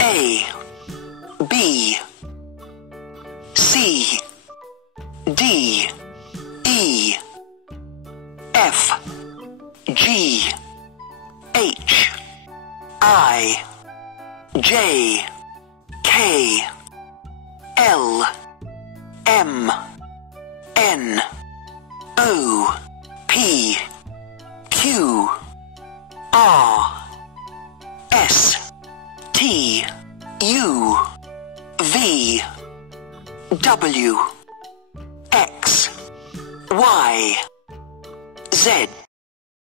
A, B, C, D, E, F, G, H, I, J, K, L, M, N, O, P, Q, R, S, T, U, V, W, X, Y, Z.